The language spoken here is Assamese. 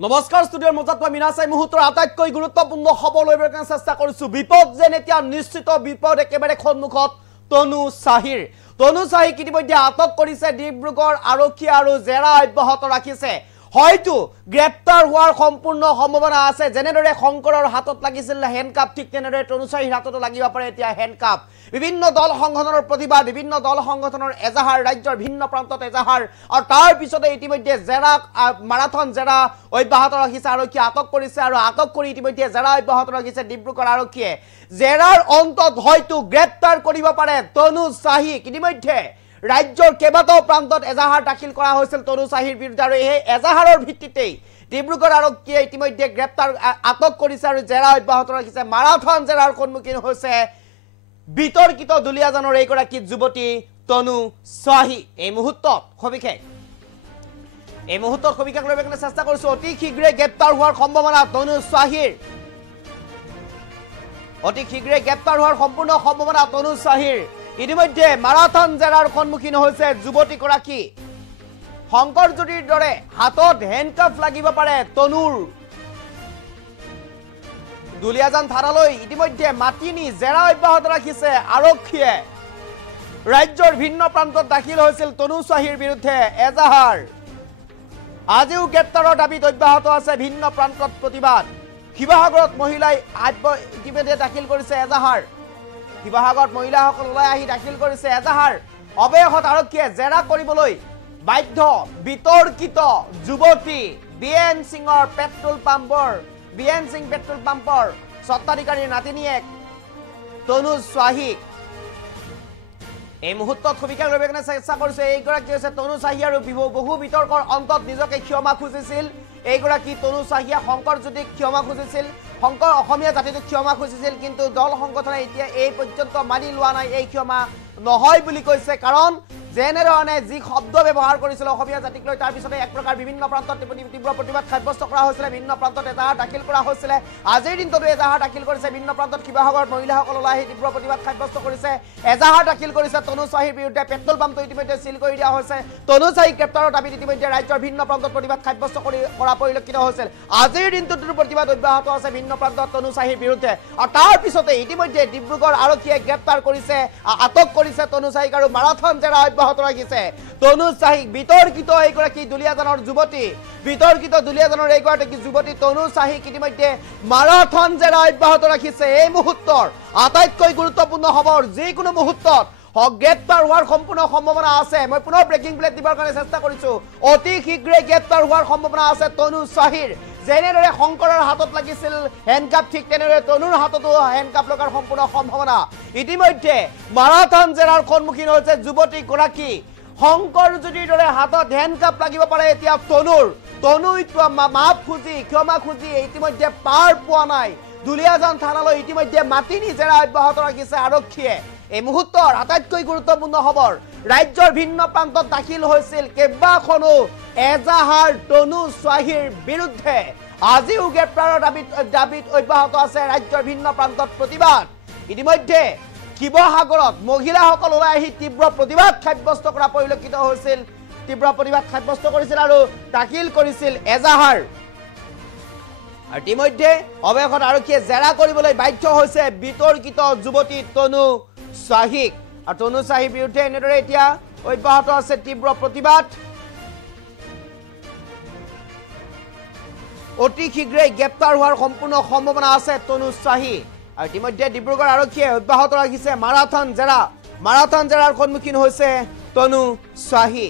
নমস্কাৰ ষ্টুডিঅ'ৰ মজাত মই মিনাচাই মুহূৰ্তৰ আটাইতকৈ গুৰুত্বপূৰ্ণ খবৰ লইবৰ কাৰণে চেষ্টা কৰিছো বিপদ যেন এতিয়া নিশ্চিত বিপদ একেবাৰে সন্মুখত তনু চাহিক ইতিমধ্যে আটক কৰিছে ডিব্ৰুগড় আৰক্ষী আৰু জেৰা অব্যাহত ৰাখিছে হয়তো গ্ৰেপ্তাৰ হোৱাৰ সম্পূৰ্ণ সম্ভাৱনা আছে যেনেদৰে শংকৰৰ হাতত লাগিছিল হেণ্ডকাপ ঠিক তেনেদৰে তনু চাহিৰ হাততো লাগিব পাৰে এতিয়া হেণ্ডকাপ বিভিন্ন দল সংগঠনৰ প্ৰতিবাদ বিভিন্ন দল সংগঠনৰ এজাহাৰ ৰাজ্যৰ ভিন্ন প্ৰান্তত এজাহাৰ আৰু তাৰ পিছতে ইতিমধ্যে জেৰা মাৰাথন জেৰা অব্যাহত ৰাখিছে আৰক্ষী আটক কৰিছে আৰু আটক কৰি ইতিমধ্যে জেৰা অব্যাহত ৰাখিছে ডিব্ৰুগড় আৰক্ষীয়ে জেৰাৰ অন্তত হয়তো গ্ৰেপ্তাৰ কৰিব পাৰে তনু চাহিক ইতিমধ্যে ৰাজ্যৰ কেবাটাও প্ৰান্তত এজাহাৰ দাখিল কৰা হৈছিল তনু চাহিৰ বিৰুদ্ধে আৰু এই এজাহাৰৰ ভিত্তিতেই ডিব্ৰুগড় আৰক্ষীয়ে ইতিমধ্যে গ্ৰেপ্তাৰ আটক কৰিছে আৰু জেৰা অব্যাহত ৰাখিছে মাৰাথন জেৰাৰ সন্মুখীন হৈছে বিতৰ্কিত দুলিয়াজানৰ এইগৰাকী যুৱতী তনু চাহি এই মুহূৰ্তত সবিশেষ লৈ কাৰণে চেষ্টা কৰিছো অতি শীঘ্ৰে গ্ৰেপ্তাৰ হোৱাৰ সম্ভাৱনা তনু চাহিৰ অতি শীঘ্ৰে গ্ৰেপ্তাৰ হোৱাৰ সম্পূৰ্ণ সম্ভাৱনা তনু চাহিৰ ইতিমধ্যে মাৰাথন জেৰাৰ সন্মুখীন হৈছে যুৱতীগৰাকী শংকৰজ্যোতিৰ দৰে হাতত হেণ্ডকাফ লাগিব পাৰে তনুৰ দুলিয়াজান থানালৈ ইতিমধ্যে মাতি নি জেৰা অব্যাহত ৰাখিছে আৰক্ষীয়ে ৰাজ্যৰ ভিন্ন প্ৰান্তত দাখিল হৈছিল তনু চাহিৰ বিৰুদ্ধে এজাহাৰ আজিও গ্ৰেপ্তাৰৰ দাবীত অব্যাহত আছে ভিন্ন প্ৰান্তত প্ৰতিবাদ শিৱসাগৰত মহিলাই ইতিমধ্যে দাখিল কৰিছে এজাহাৰ শিৱসাগৰত মহিলাসকল ওলাই আহি দাখিল কৰিছে এজাহাৰ অৱশেষত আৰক্ষীয়ে জেৰা কৰিবলৈ বাধ্য বিতৰ্কিত যুৱতী বিএন সিঙৰ পেট্ৰল পাম্পৰ স্বত্বাধিকাৰীৰ নাতিনীয়েক তনু চাহিক এই মুহূৰ্তত সবিশেষ লৈ কাৰণে চেষ্টা কৰিছে এইগৰাকী হৈছে তনু চাহি আৰু বহু বিতৰ্কৰ অন্তত নিজকে ক্ষমা খুজিছিল এইগৰাকী তনু চাহিয়ে শংকৰজ্যোতিক ক্ষমা খুজিছিল শংকৰ অসমীয়া জাতিটোক ক্ষমা খুজিছিল কিন্তু দল সংগঠনে এতিয়া এই পৰ্যন্ত মানি লোৱা নাই এই ক্ষমা নহয় বুলি কৈছে কাৰণ যেনেধৰণে যি শব্দ ব্যৱহাৰ কৰিছিল অসমীয়া জাতিক লৈ তাৰ পিছতে এক প্ৰকাৰ বিভিন্ন প্ৰান্তত তীব্ৰ প্ৰতিবাদ সাব্যস্ত কৰা হৈছিল ভিন্ন প্ৰান্তত এজাহাৰ দাখিল কৰা হৈছিল আজিৰ দিনটোত এজাহাৰ দাখিল কৰিছে ভিন্ন প্ৰান্তত শিৱসাগৰত মহিলাসকল ওলাই আহি তীব্ৰ প্ৰতিবাদ সাব্যস্ত কৰিছে এজাহাৰ দাখিল কৰিছে তনু চাহিৰ বিৰুদ্ধে পেট্ৰল পাম্পটো ইতিমধ্যে সিল কৰি দিয়া হৈছে তনু চাহিক গ্ৰেপ্তাৰৰ দাবীত ইতিমধ্যে ৰাজ্যৰ ভিন্ন প্ৰান্তত প্ৰতিবাদ সাব্যস্ত কৰা পৰিলক্ষিত হৈছিল আজিৰ দিনটোত প্ৰতিবাদ অব্যাহত আছে ভিন্ন প্ৰান্তত তনু চাহিৰ বিৰুদ্ধে আৰু তাৰ পিছতে ইতিমধ্যে ডিব্ৰুগড় আৰক্ষীয়ে গ্ৰেপ্তাৰ কৰিছে আটক কৰিছে তনু চাহিক আৰু মাৰাথন জেৰা অব্যাহত ৰাখিছে তনু চাহিক বিতৰ্কিত এইগৰাকী দুলিয়াজানৰ যুৱতী তনু চাহিক ইতিমধ্যে মাৰাথন জেৰা অব্যাহত ৰাখিছে এই মুহূৰ্তৰ আটাইতকৈ গুৰুত্বপূৰ্ণ খবৰ যিকোনো মুহূৰ্তত গ্ৰেপ্তাৰ হোৱাৰ সম্পূৰ্ণ সম্ভাৱনা আছে মই পুনৰ ব্ৰেকিং প্লেট দিবৰ কাৰণে চেষ্টা কৰিছো অতি শীঘ্ৰে গ্ৰেপ্তাৰ হোৱাৰ সম্ভাৱনা আছে তনু চাহিৰ যেনেদৰে শংকৰৰ হাতত লাগিছিল হেণ্ডকাপ ঠিক তেনেদৰে তনুৰ হাততো হেণ্ডকাপ লগাৰ সম্পূৰ্ণ সম্ভাৱনা ইতিমধ্যে মাৰাথন জেৰাৰ সন্মুখীন হৈছে যুৱতীগৰাকী শংকৰজ্যোতিৰ দৰে হাতত হেণ্ডকাপ লাগিব পাৰে এতিয়া তনু মাফ খুজি ক্ষমা খুজি ইতিমধ্যে পাৰ পোৱা নাই দুলিয়াজান থানালৈ ইতিমধ্যে মাতি নি জেৰা অব্যাহত ৰাখিছে আৰক্ষীয়ে এই মুহূৰ্তৰ আটাইতকৈ গুৰুত্বপূৰ্ণ খবৰ ৰাজ্যৰ ভিন্ন প্ৰান্তত দাখিল হৈছিল কেইবাখনো এজাহাৰ তনু চাহিৰ বিৰুদ্ধে আজিও গ্ৰেপ্তাৰৰ দাবীত অব্যাহত আছে ৰাজ্যৰ ভিন্ন প্ৰান্তত প্ৰতিবাদ ইতিমধ্যে শিৱসাগৰত মহিলাসকল ওলাই আহি তীব্ৰ প্ৰতিবাদ সাব্যস্ত কৰা পৰিলক্ষিত হৈছিল আৰু দাখিল কৰিছিল এজাহাৰ আৰু ইতিমধ্যে অৱশেষত আৰক্ষীয়ে জেৰা কৰিবলৈ বাধ্য হৈছে বিতৰ্কিত যুৱতী তনু চাহিক আৰু তনু চাহিৰ বিৰুদ্ধে এনেদৰে এতিয়া অব্যাহত আছে তীব্ৰ প্ৰতিবাদ অতি শীঘ্ৰে গ্ৰেপ্তাৰ হোৱাৰ সম্পূৰ্ণ সম্ভাৱনা আছে তনু চাহি আৰু ইতিমধ্যে ডিব্ৰুগড় আৰক্ষীয়ে অব্যাহত ৰাখিছে মাৰাথন জেৰাৰ সন্মুখীন হৈছে তনু চাহি